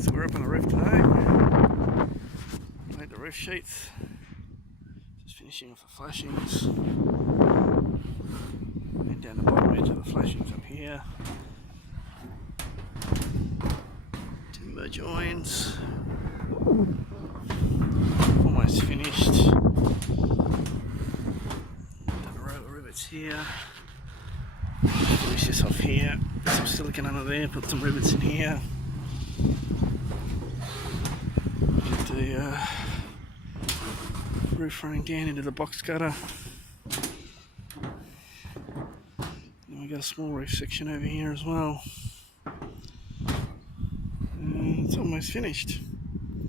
So we're up on the roof today. Made the roof sheets. Just finishing off the flashings. And down the bottom edge of the flashings up here. Timber joins. Almost finished. Done a row of rivets here. Finish this off here. Put some silicone under there. Put some rivets in here. Get the roof running down into the box cutter. Then we got a small roof section over here as well. And it's almost finished.